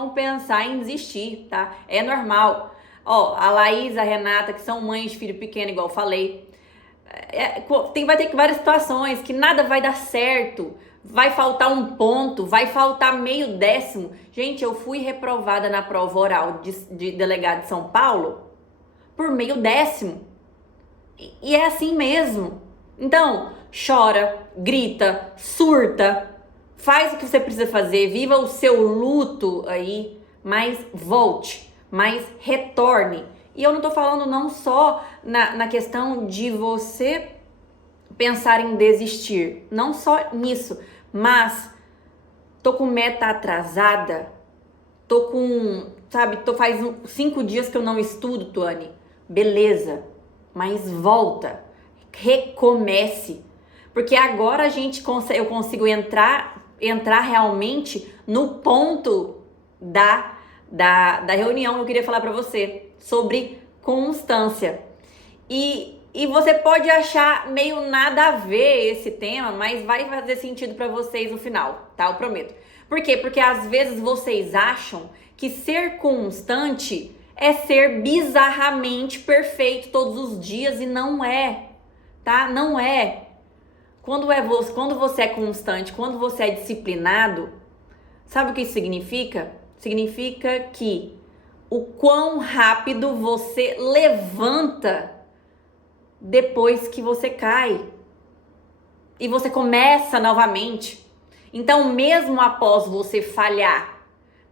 não pensar em desistir, tá? É normal. Ó, a Laís, a Renata, que são mães de filho pequeno, igual eu falei, vai ter várias situações que nada vai dar certo, vai faltar um ponto, vai faltar meio décimo. Gente, eu fui reprovada na prova oral de delegado de São Paulo por meio décimo. E é assim mesmo. Então, chora, grita, surta, faz o que você precisa fazer, viva o seu luto aí, mas volte, mas retorne. E eu não tô falando não só na questão de você pensar em desistir, não só nisso, mas tô com meta atrasada, tô com, sabe, faz 5 dias que eu não estudo, Tuane. Beleza, mas volta, recomece, porque agora eu consigo entrar realmente no ponto da reunião que eu queria falar para você sobre constância. E você pode achar meio nada a ver esse tema, mas vai fazer sentido para vocês no final, tá? Eu prometo. Por quê? Porque às vezes vocês acham que ser constante é ser bizarramente perfeito todos os dias e não é, tá? Não é. Quando você é constante, quando você é disciplinado, sabe o que isso significa? Significa que o quão rápido você levanta depois que você cai e você começa novamente. Então, mesmo após você falhar,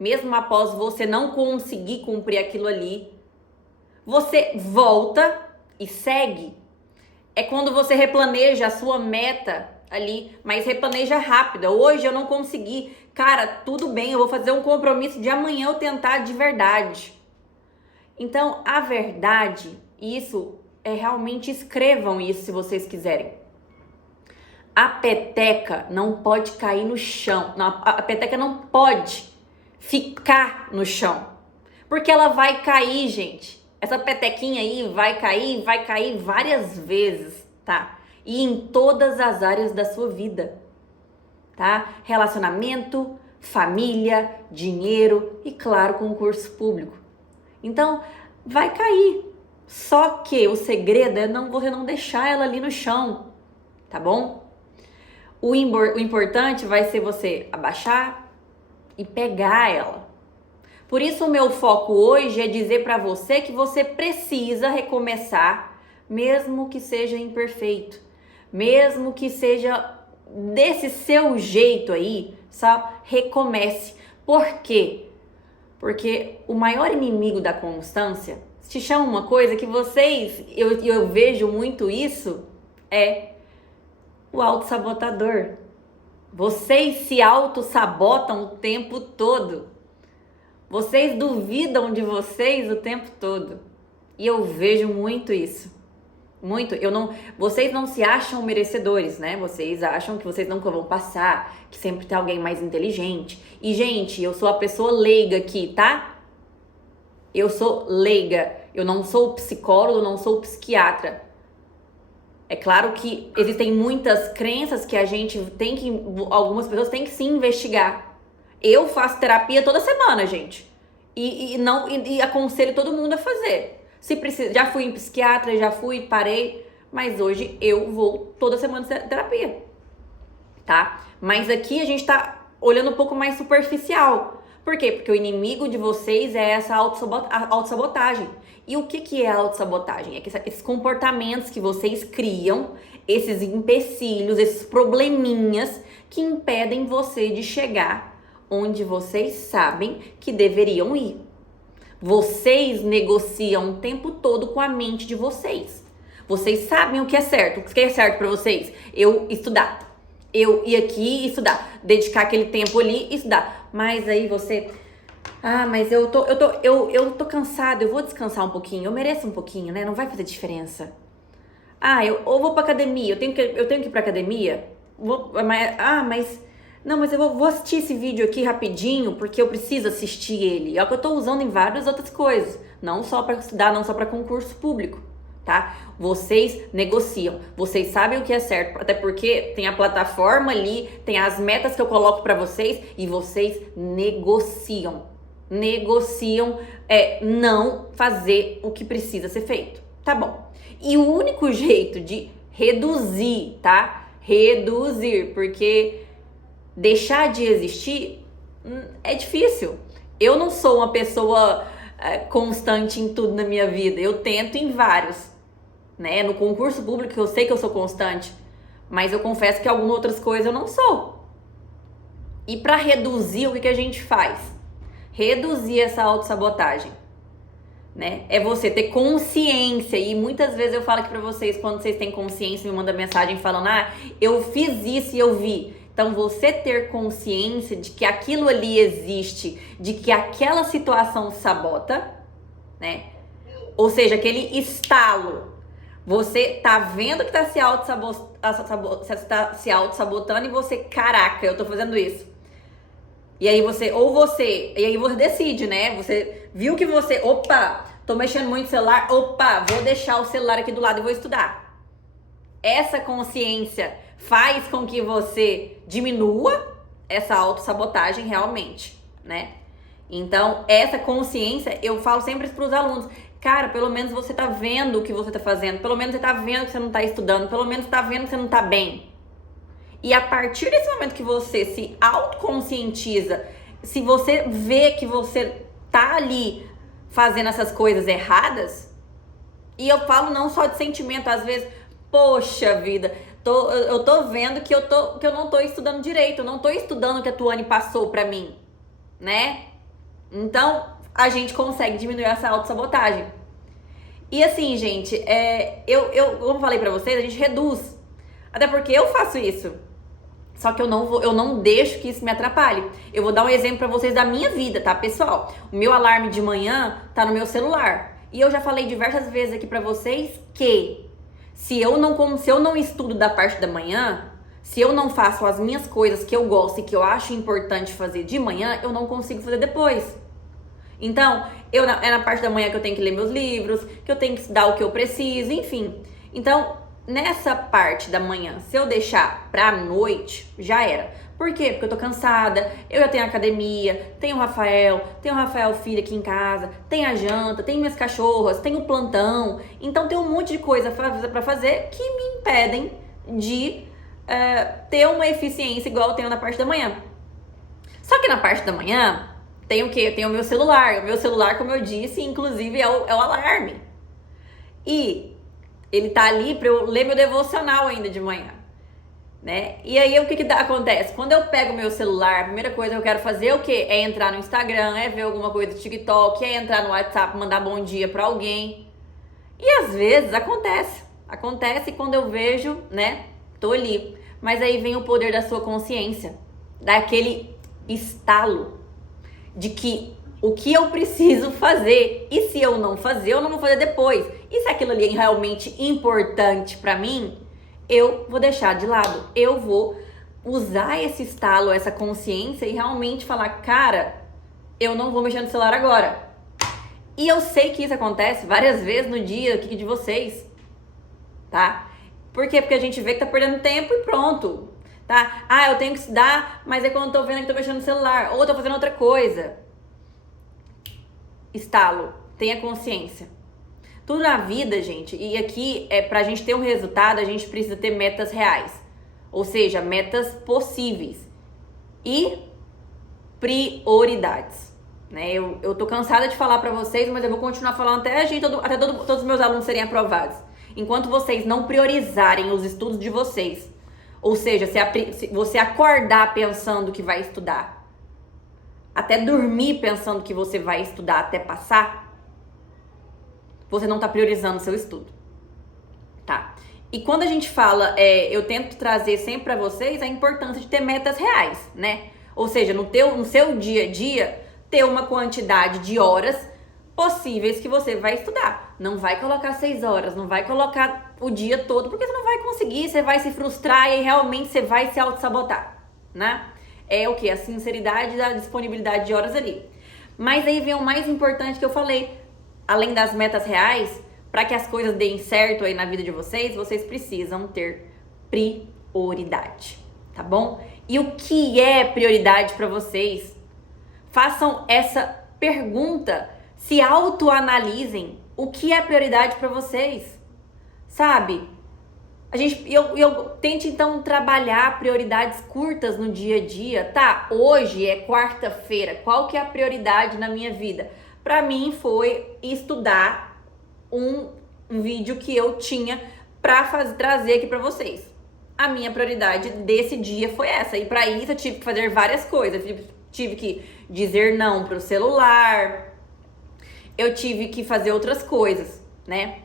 mesmo após você não conseguir cumprir aquilo ali, você volta e segue. É quando você replaneja a sua meta ali, mas replaneja rápida. Hoje eu não consegui. Cara, tudo bem, eu vou fazer um compromisso de amanhã eu tentar de verdade. Então, a verdade, realmente escrevam isso se vocês quiserem. A peteca não pode cair no chão. A peteca não pode ficar no chão. Porque ela vai cair, gente. Essa petequinha aí vai cair várias vezes, tá? E em todas as áreas da sua vida, tá? Relacionamento, família, dinheiro e, claro, concurso público. Então, vai cair. Só que o segredo é você não deixar ela ali no chão, tá bom? O importante vai ser você abaixar e pegar ela. Por isso o meu foco hoje é dizer para você que você precisa recomeçar, mesmo que seja imperfeito, mesmo que seja desse seu jeito aí, só recomece. Por quê? Porque o maior inimigo da constância, se chama uma coisa que eu vejo muito isso, é o autossabotador. Vocês se autossabotam o tempo todo. Vocês duvidam de vocês o tempo todo. E eu vejo muito isso. Muito. Vocês não se acham merecedores, né? Vocês acham que vocês nunca vão passar, que sempre tem alguém mais inteligente. E, gente, eu sou a pessoa leiga aqui, tá? Eu sou leiga. Eu não sou psicólogo, não sou psiquiatra. É claro que existem muitas crenças que algumas pessoas têm que se investigar. Eu faço terapia toda semana, gente. E aconselho todo mundo a fazer. Se precisa, já fui em psiquiatra, parei, mas hoje eu vou toda semana em terapia, tá? Mas aqui a gente tá olhando um pouco mais superficial. Por quê? Porque o inimigo de vocês é essa autossabotagem. E o que é a autossabotagem? É que esses comportamentos que vocês criam, esses empecilhos, esses probleminhas que impedem você de chegar onde vocês sabem que deveriam ir. Vocês negociam o tempo todo com a mente de vocês. Vocês sabem o que é certo. O que é certo para vocês? Eu estudar. Eu ir aqui e estudar. Dedicar aquele tempo ali e estudar. Mas aí você... mas eu tô cansado, eu vou descansar um pouquinho. Eu mereço um pouquinho, né? Não vai fazer diferença. Eu vou pra academia. Eu tenho que ir pra academia? Mas eu vou assistir esse vídeo aqui rapidinho, porque eu preciso assistir ele. É o que eu tô usando em várias outras coisas. Não só para estudar, não só para concurso público, tá? Vocês negociam. Vocês sabem o que é certo. Até porque tem a plataforma ali, tem as metas que eu coloco para vocês e vocês negociam. negociam não fazer o que precisa ser feito. Tá bom. E o único jeito de reduzir, tá? Reduzir, porque deixar de existir é difícil. Eu não sou uma pessoa constante em tudo na minha vida. Eu tento em vários, né? No concurso público eu sei que eu sou constante, mas eu confesso que algumas outras coisas eu não sou. E para reduzir, o que a gente faz? Reduzir essa autossabotagem, né? É você ter consciência. E muitas vezes eu falo aqui pra vocês, quando vocês têm consciência, me mandam mensagem falando, eu fiz isso e eu vi. Então, você ter consciência de que aquilo ali existe, de que aquela situação sabota, né? Ou seja, aquele estalo. Você tá vendo que tá se auto-sabotando e você, caraca, eu tô fazendo isso. E aí você decide, né? Você viu que tô mexendo muito no celular, vou deixar o celular aqui do lado e vou estudar. Essa consciência faz com que você diminua essa autossabotagem realmente, né? Então, essa consciência, eu falo sempre para os alunos, cara, pelo menos você tá vendo o que você tá fazendo, pelo menos você tá vendo que você não tá estudando, pelo menos tá vendo que você não tá bem. E a partir desse momento que você se autoconscientiza, se você vê que você tá ali fazendo essas coisas erradas, e eu falo não só de sentimento, às vezes, poxa vida, eu tô vendo que eu não tô estudando direito, eu não tô estudando o que a Tuane passou pra mim, né? Então, a gente consegue diminuir essa autossabotagem. E assim, gente, como eu falei pra vocês, a gente reduz. Até porque eu faço isso. Só que eu não deixo que isso me atrapalhe. Eu vou dar um exemplo pra vocês da minha vida, tá, pessoal? O meu alarme de manhã tá no meu celular. E eu já falei diversas vezes aqui pra vocês que se eu não estudo da parte da manhã, se eu não faço as minhas coisas que eu gosto e que eu acho importante fazer de manhã, eu não consigo fazer depois. Então, é na parte da manhã que eu tenho que ler meus livros, que eu tenho que estudar o que eu preciso, enfim. Então, nessa parte da manhã, se eu deixar pra noite, já era. Por quê? Porque eu tô cansada, eu já tenho academia, tenho o Rafael filho aqui em casa, tem a janta, tem minhas cachorras, tem o plantão. Então tem um monte de coisa pra fazer que me impedem de ter uma eficiência igual eu tenho na parte da manhã. Só que na parte da manhã, tem o quê? Tem o meu celular. O meu celular, como eu disse, inclusive é o alarme. E ele tá ali pra eu ler meu devocional ainda de manhã, né? E aí, o que acontece? Quando eu pego meu celular, a primeira coisa que eu quero fazer é o quê? É entrar no Instagram, é ver alguma coisa do TikTok, é entrar no WhatsApp, mandar bom dia pra alguém. E às vezes acontece quando eu vejo, né? Tô ali. Mas aí vem o poder da sua consciência, daquele estalo de que o que eu preciso fazer, e se eu não fazer, eu não vou fazer depois. E se aquilo ali é realmente importante pra mim, eu vou deixar de lado. Eu vou usar esse estalo, essa consciência e realmente falar, cara, eu não vou mexer no celular agora. E eu sei que isso acontece várias vezes no dia aqui de vocês, tá? Por quê? Porque a gente vê que tá perdendo tempo e pronto, tá? Eu tenho que estudar, mas é quando eu tô vendo que tô mexendo no celular, ou tô fazendo outra coisa. Estalo, tenha consciência. Tudo na vida, gente, e aqui pra gente ter um resultado, a gente precisa ter metas reais. Ou seja, metas possíveis e prioridades, né? Eu tô cansada de falar pra vocês, mas eu vou continuar falando até todos os meus alunos serem aprovados. Enquanto vocês não priorizarem os estudos de vocês, ou seja, se você acordar pensando que vai estudar, até dormir pensando que você vai estudar até passar, você não tá priorizando o seu estudo, tá? E quando a gente fala, eu tento trazer sempre pra vocês a importância de ter metas reais, né? Ou seja, no seu dia a dia, ter uma quantidade de horas possíveis que você vai estudar. Não vai colocar 6 horas, não vai colocar o dia todo, porque você não vai conseguir, você vai se frustrar e realmente você vai se auto-sabotar, né? É o que? A sinceridade da disponibilidade de horas ali. Mas aí vem o mais importante que eu falei. Além das metas reais, para que as coisas deem certo aí na vida de vocês, vocês precisam ter prioridade, tá bom? E o que é prioridade para vocês? Façam essa se autoanalisem o que é prioridade para vocês, sabe? Eu tento então trabalhar prioridades curtas no dia a dia. Tá, hoje é quarta-feira, qual que é a prioridade na minha vida? Para mim foi estudar um vídeo que eu tinha para trazer aqui para vocês. A minha prioridade desse dia foi essa, e para isso eu tive que fazer várias coisas. Tive que dizer não pro celular, eu tive que fazer outras coisas, né?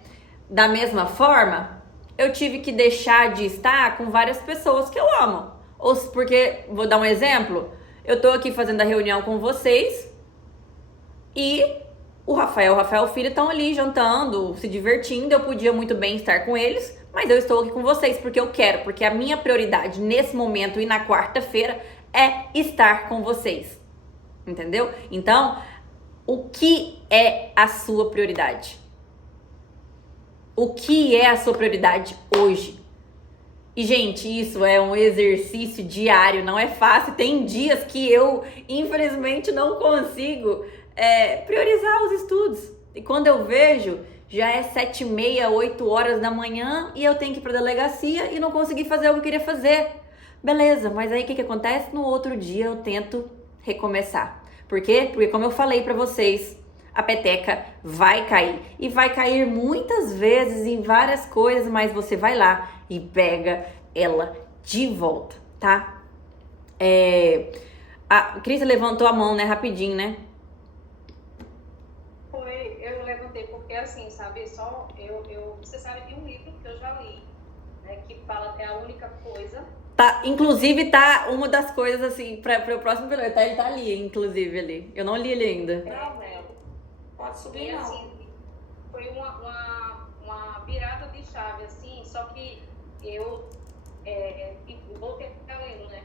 Da mesma forma, eu tive que deixar de estar com várias pessoas que eu amo. Porque, vou dar um exemplo, eu tô aqui fazendo a reunião com vocês e o Rafael Filho estão ali jantando, se divertindo. Eu podia muito bem estar com eles, mas eu estou aqui com vocês porque eu quero, porque a minha prioridade nesse momento e na quarta-feira é estar com vocês. Entendeu? Então, o que é a sua prioridade? O que é a sua prioridade hoje? E, gente, isso é um exercício diário, não é fácil. Tem dias que eu, infelizmente, não consigo priorizar os estudos. E quando eu vejo, já é 7h30, 8 horas da manhã e eu tenho que ir pra delegacia e não consegui fazer o que eu queria fazer. Beleza, mas aí o que acontece? No outro dia eu tento recomeçar. Por quê? Porque, como eu falei pra vocês, a peteca vai cair. E vai cair muitas vezes em várias coisas, mas você vai lá e pega ela de volta, tá? A Cris levantou a mão, né? Rapidinho, né? Foi, eu levantei porque assim, sabe, você sabe de um livro que eu já li, né, que fala, é a única coisa. Tá, inclusive tá uma das coisas assim, para o próximo período, tá? Ele tá ali, inclusive, ali. Eu não li ele ainda. Não, pode subir, não. Assim, foi uma virada de chave, assim, só que eu voltei a ficar lendo, né?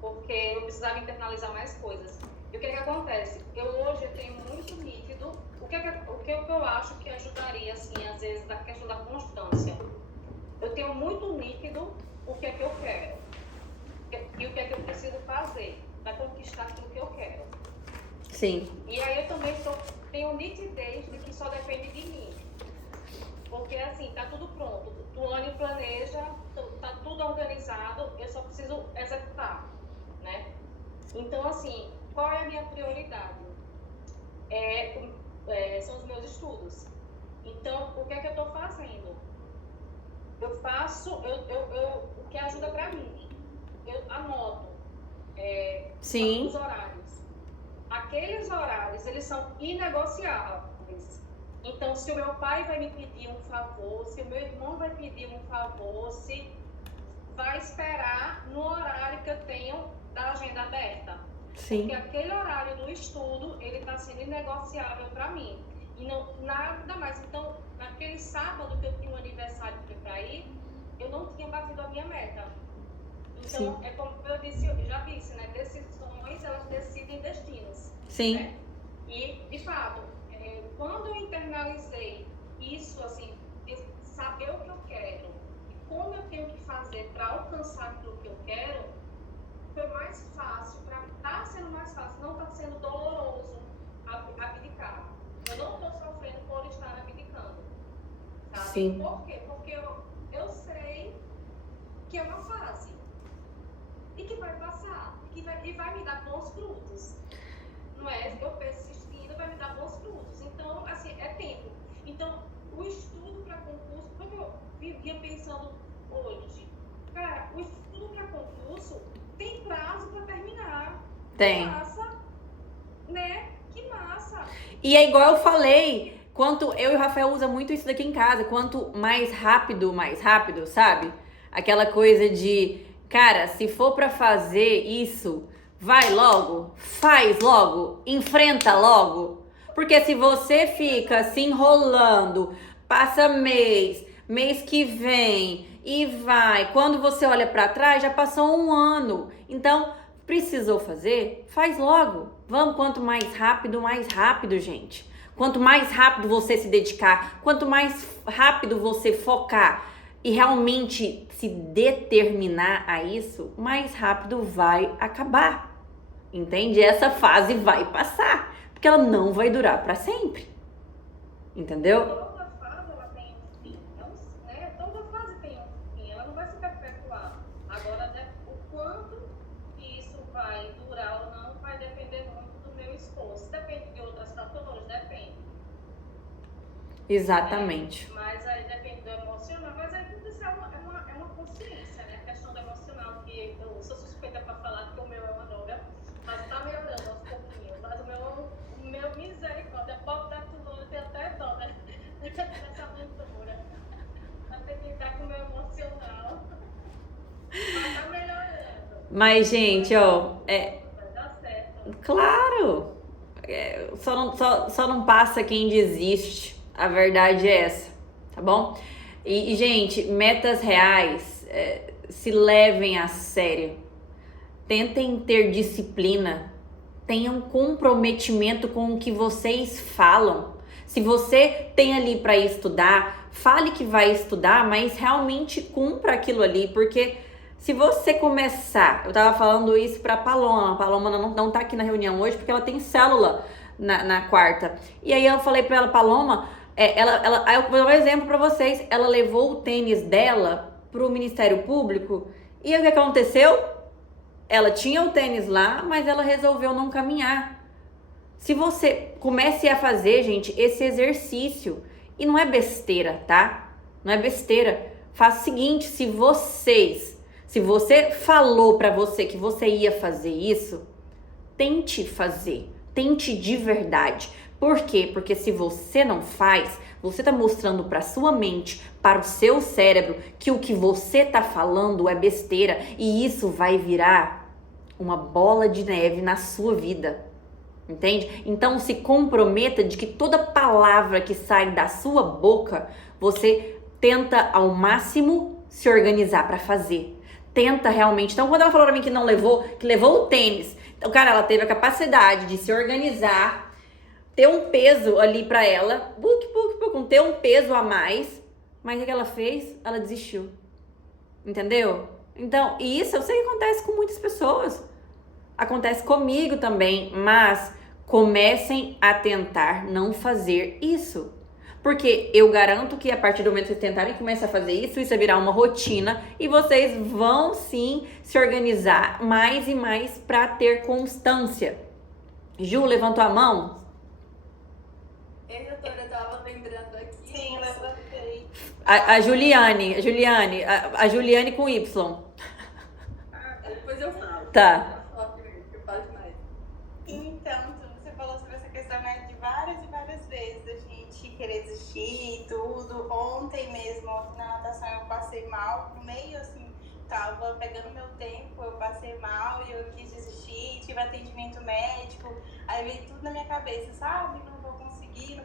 Porque eu precisava internalizar mais coisas. E o que acontece? Hoje eu tenho muito nítido o que eu acho que ajudaria, assim, às vezes, da questão da constância. Eu tenho muito nítido o que é que eu quero e o que é que eu preciso fazer para conquistar aquilo que eu quero. Sim. E aí eu também tenho nitidez de que só depende de mim. Porque assim, tá tudo pronto. Tuane planeja, tá tudo organizado, eu só preciso executar, né? Então, assim, qual é a minha prioridade? São os meus estudos. Então, o que é que eu tô fazendo? Eu faço o que ajuda para mim. Eu anoto Sim. os horários. Aqueles horários, eles são inegociáveis. Então, se o meu pai vai me pedir um favor, se o meu irmão vai pedir um favor, se vai esperar no horário que eu tenho da agenda aberta. Sim. Porque aquele horário do estudo, ele está sendo inegociável para mim. E não, nada mais. Então, naquele sábado que eu tinha um aniversário para ir, eu não tinha batido a minha meta. Então, sim, é como eu já disse, né? Decisões, elas decidem destinos. Sim. Né? E, de fato, quando eu internalizei isso, assim, de saber o que eu quero e como eu tenho que fazer para alcançar aquilo que eu quero, foi mais fácil, tá sendo mais fácil, não está sendo doloroso abdicar. Eu não estou sofrendo por estar abdicando, sabe? Sim. Por quê? Porque eu sei que é uma fase e que vai passar e vai me dar bons frutos. Não é? Eu persistindo vai me dar bons frutos. Então, assim, é tempo. Então, o estudo para concurso, porque eu vivia pensando hoje, cara, o estudo para concurso tem prazo para terminar. Tem. Que massa, né? Que massa. E é igual eu falei, eu e o Rafael usa muito isso daqui em casa, quanto mais rápido, sabe? Aquela coisa de, cara, se for pra fazer isso, vai logo, faz logo, enfrenta logo. Porque se você fica se enrolando, passa mês que vem e vai, quando você olha pra trás, já passou um ano. Então, precisou fazer? Faz logo. Vamos, quanto mais rápido, gente. Quanto mais rápido você se dedicar, quanto mais rápido você focar e realmente se determinar a isso, mais rápido vai acabar. Entende? Essa fase vai passar. porque ela não vai durar para sempre. Entendeu? Toda fase ela tem um fim, né? Toda fase tem um fim, ela não vai se perpetuar. Agora, né, o quanto que isso vai durar ou não vai depender muito do meu esforço. Depende de outras fatores, depende. Exatamente. Mas aí depende do emocional, mas aí tudo isso é uma consciência, né? A questão do emocional, que eu sou suspeita para falar que o meu é uma droga, mas tá melhorando aos pouquinhos. Mas o meu misericórdia, pobre da tesoura, tem até dó, né? Dessa aventura. Vai ter que lidar com o meu emocional. Mas tá melhorando. Mas, gente, ó, Vai dar certo. claro, só não passa quem desiste. A verdade é essa, tá bom? E gente, metas reais, se levem a sério. Tentem ter disciplina. Tenham comprometimento com o que vocês falam. Se você tem ali para estudar, fale que vai estudar, mas realmente cumpra aquilo ali, porque se você começar, eu tava falando isso pra Paloma, a Paloma não tá aqui na reunião hoje porque ela tem célula na quarta. E aí eu falei pra ela, Paloma, aí eu vou dar um exemplo pra vocês, ela levou o tênis dela pro Ministério Público e aí o que aconteceu? Ela tinha o tênis lá, mas ela resolveu não caminhar. Se você comece a fazer, gente, esse exercício, e não é besteira, tá? Não é besteira. Faça o seguinte, se você falou pra você que você ia fazer isso, tente fazer, tente de verdade. Por quê? Porque se você não faz, você tá mostrando pra sua mente, para o seu cérebro, que o que você tá falando é besteira e isso vai virar uma bola de neve na sua vida. Entende? Então se comprometa de que toda palavra que sai da sua boca, você tenta ao máximo se organizar para fazer. Tenta realmente. Então quando ela falou pra mim que não levou, que levou o tênis, então, cara, ela teve a capacidade de se organizar, ter um peso ali pra ela, ter um peso a mais, mas o que ela fez? Ela desistiu. Entendeu? Então, e isso eu sei que acontece com muitas pessoas. Acontece comigo também, mas comecem a tentar não fazer isso. Porque eu garanto que a partir do momento que vocês tentarem começar a fazer isso, isso vai virar uma rotina e vocês vão sim se organizar mais e mais para ter constância. Ju, levantou a mão? Doutora, eu tava lembrando aqui. Sim, levantei. A Juliane com Y. Depois eu falo. Tá. Então, você falou sobre essa questão, né, de várias e várias vezes a gente querer desistir e tudo. Ontem mesmo, na natação, eu passei mal. No meio, assim, tava pegando meu tempo, eu passei mal e eu quis desistir, tive atendimento médico. Aí veio tudo na minha cabeça, sabe? Não vou conseguir,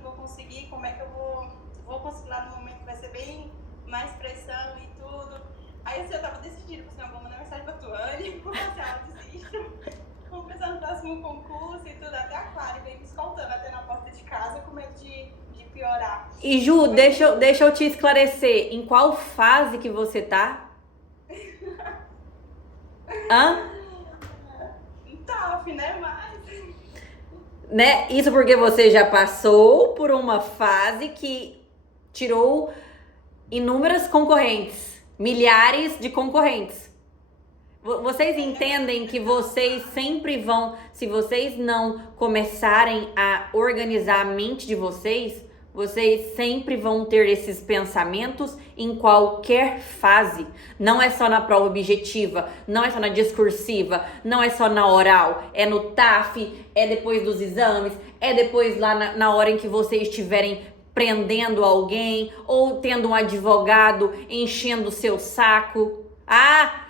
como é que eu vou conseguir lá no momento que vai ser bem mais pressão e tudo. Aí assim, eu tava decidida, assim, vou mandar mensagem pra Tuane, vou fazer ela desiste. Vamos pensar no próximo concurso e tudo, até a Clara veio me escoltando até na porta de casa com medo de piorar. E Ju, deixa eu te esclarecer, em qual fase que você tá? Hã? Top, né? Mas... Né? Isso porque você já passou por uma fase que tirou inúmeras concorrentes, milhares de concorrentes. Vocês entendem que vocês sempre vão, se vocês não começarem a organizar a mente de vocês sempre vão ter esses pensamentos em qualquer fase. Não é só na prova objetiva, não é só na discursiva, não é só na oral, é no TAF, é depois dos exames, é depois lá na hora em que vocês estiverem prendendo alguém ou tendo um advogado enchendo o seu saco.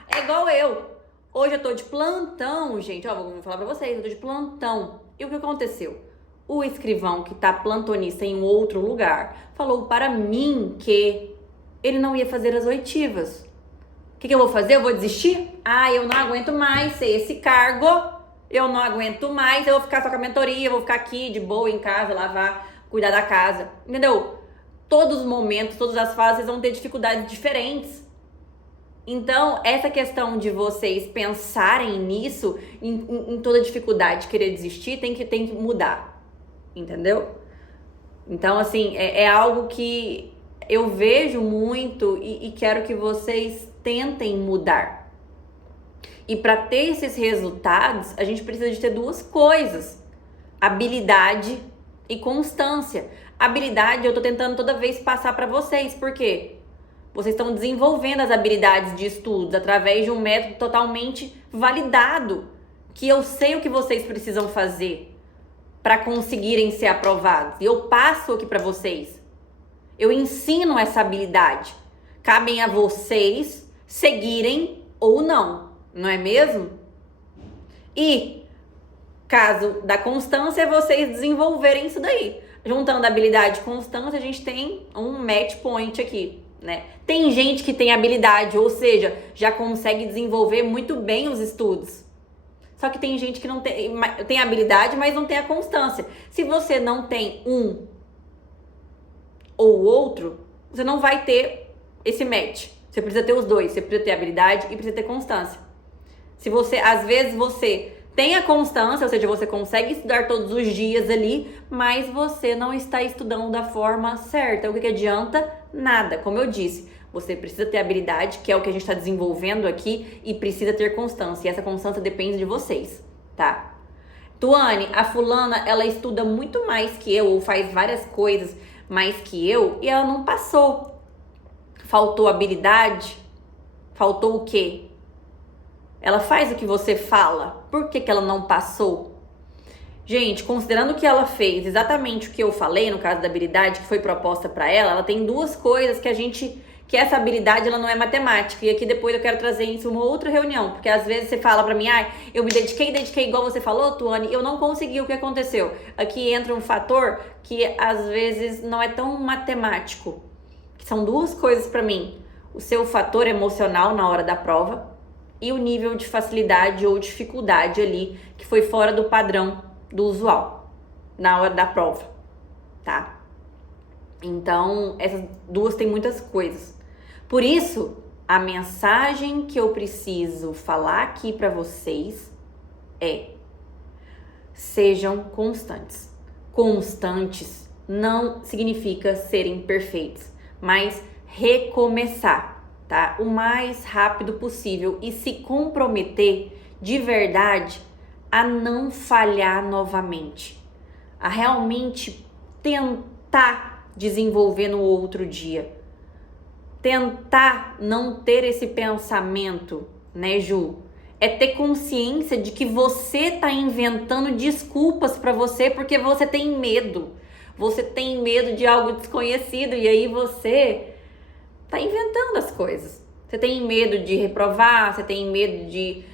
É igual eu. Hoje eu tô de plantão, gente. Ó, vou falar pra vocês, eu tô de plantão. E o que aconteceu? O escrivão que tá plantonista em outro lugar falou para mim que ele não ia fazer as oitivas. O que eu vou fazer? Eu vou desistir? Eu não aguento mais ser esse cargo. Eu não aguento mais. Eu vou ficar só com a mentoria, eu vou ficar aqui de boa em casa, lavar, cuidar da casa. Entendeu? Todos os momentos, todas as fases vão ter dificuldades diferentes. Então, essa questão de vocês pensarem nisso, em toda dificuldade, querer desistir, tem que mudar. entendeu? Então, assim, é algo que eu vejo muito e quero que vocês tentem mudar. E para ter esses resultados, a gente precisa de ter duas coisas: habilidade e constância. Habilidade eu tô tentando toda vez passar para vocês, por quê? Vocês estão desenvolvendo as habilidades de estudos através de um método totalmente validado, que eu sei o que vocês precisam fazer para conseguirem ser aprovados. E eu passo aqui para vocês. Eu ensino essa habilidade. Cabem a vocês seguirem ou não, não é mesmo? E caso da constância é vocês desenvolverem isso daí. Juntando habilidade e constância, a gente tem um match point aqui, né? Tem gente que tem habilidade, ou seja, já consegue desenvolver muito bem os estudos. Só que tem gente que não tem habilidade, mas não tem a constância. Se você não tem um ou outro, você não vai ter esse match. Você precisa ter os dois. Você precisa ter habilidade e precisa ter constância. Se você, às vezes, você tem a constância, ou seja, você consegue estudar todos os dias ali, mas você não está estudando da forma certa. O que adianta? Nada. Como eu disse, você precisa ter habilidade, que é o que a gente está desenvolvendo aqui, e precisa ter constância. E essa constância depende de vocês, tá? Tuane, a fulana, ela estuda muito mais que eu, ou faz várias coisas mais que eu, e ela não passou. Faltou habilidade? Faltou o quê? Ela faz o que você fala. Por que ela não passou? Gente, considerando que ela fez exatamente o que eu falei, no caso da habilidade que foi proposta para ela tem duas coisas que essa habilidade ela não é matemática. E aqui depois eu quero trazer isso em uma outra reunião, porque às vezes você fala para mim, eu me dediquei igual você falou, Tuane, eu não consegui, o que aconteceu? Aqui entra um fator que às vezes não é tão matemático, que são duas coisas para mim: o seu fator emocional na hora da prova e o nível de facilidade ou dificuldade ali, que foi fora do padrão do usual na hora da prova, tá? Então, essas duas têm muitas coisas. Por isso, a mensagem que eu preciso falar aqui para vocês é: sejam constantes. Constantes não significa serem perfeitos, mas recomeçar, tá? O mais rápido possível e se comprometer de verdade a não falhar novamente, a realmente tentar desenvolver no outro dia, tentar não ter esse pensamento, né, Ju? É ter consciência de que você tá inventando desculpas para você porque você tem medo. Você tem medo de algo desconhecido e aí você tá inventando as coisas. Você tem medo de reprovar, você tem medo de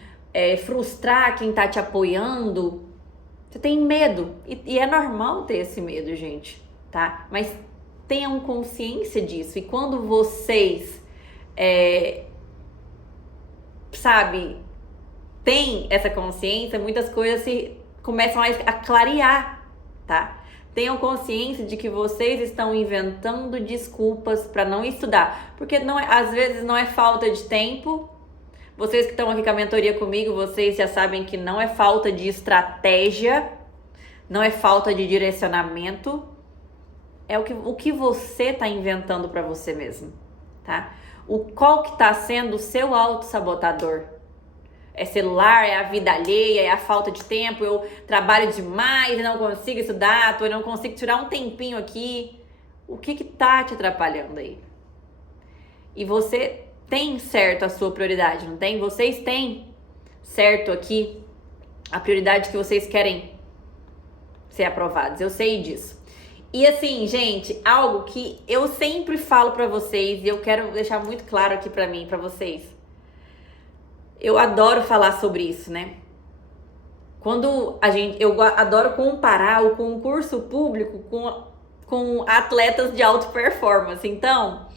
frustrar quem tá te apoiando. Você tem medo. E é normal ter esse medo, gente, tá? Mas tenham consciência disso. E quando vocês, têm essa consciência, muitas coisas começam a clarear, tá? Tenham consciência de que vocês estão inventando desculpas para não estudar. Porque às vezes não é falta de tempo. Vocês que estão aqui com a mentoria comigo, vocês já sabem que não é falta de estratégia, não é falta de direcionamento. É o que você está inventando para você mesmo, tá? Qual que está sendo o seu autossabotador? É celular, é a vida alheia, é a falta de tempo, eu trabalho demais e não consigo estudar, eu não consigo tirar um tempinho aqui. O que tá te atrapalhando aí? E você tem certo a sua prioridade, não tem? Vocês têm certo aqui a prioridade que vocês querem ser aprovados, eu sei disso. E assim, gente, algo que eu sempre falo pra vocês e eu quero deixar muito claro aqui pra mim, pra vocês. Eu adoro falar sobre isso, né? Eu adoro comparar o concurso público com atletas de alta performance. Então,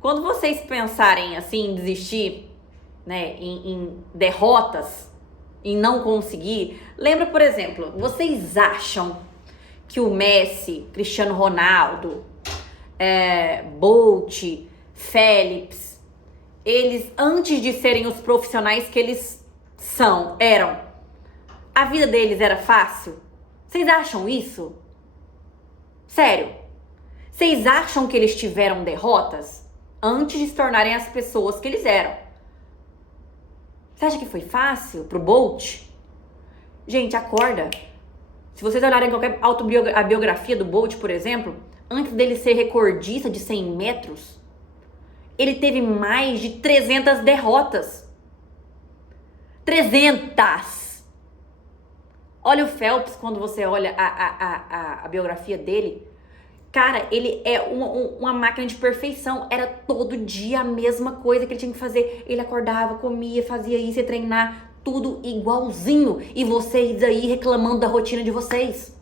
quando vocês pensarem assim em desistir, né, em derrotas, em não conseguir, lembra, por exemplo, vocês acham que o Messi, Cristiano Ronaldo, Bolt, Phelps, eles, antes de serem os profissionais que eles eram, a vida deles era fácil? Vocês acham isso? Sério. Vocês acham que eles tiveram derrotas antes de se tornarem as pessoas que eles eram? Você acha que foi fácil pro Bolt? Gente, acorda. Se vocês olharem qualquer biografia do Bolt, por exemplo, antes dele ser recordista de 100 metros, ele teve mais de 300 derrotas. 300! Olha o Phelps, quando você olha a biografia dele. Cara, ele é uma máquina de perfeição. Era todo dia a mesma coisa que ele tinha que fazer. Ele acordava, comia, fazia isso, ia treinar. Tudo igualzinho. E vocês aí reclamando da rotina de vocês.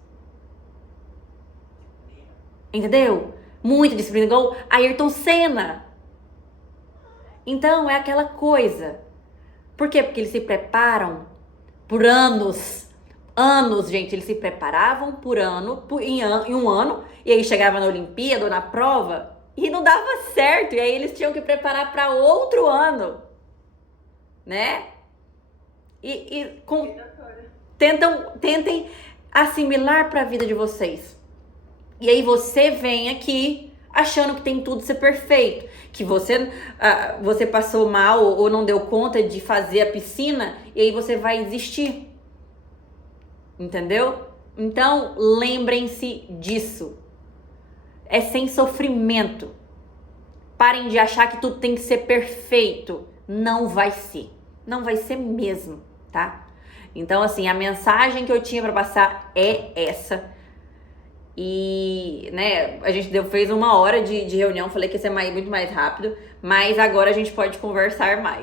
Entendeu? Muita disciplina, igual Ayrton Senna. Então, é aquela coisa. Por quê? Porque eles se preparam por anos. Anos, gente. Eles se preparavam por ano, em um ano. E aí chegava na Olimpíada ou na prova e não dava certo. E aí eles tinham que preparar para outro ano. Né? Tentem assimilar para a vida de vocês. E aí você vem aqui achando que tem tudo ser perfeito, que você passou mal ou não deu conta de fazer a piscina e aí você vai desistir. Entendeu? Então, lembrem-se disso. É sem sofrimento. Parem de achar que tudo tem que ser perfeito. Não vai ser. Não vai ser mesmo, tá? Então, assim, a mensagem que eu tinha pra passar é essa. E, né, a gente fez 1 hora de reunião, falei que ia ser muito mais rápido, mas agora a gente pode conversar mais.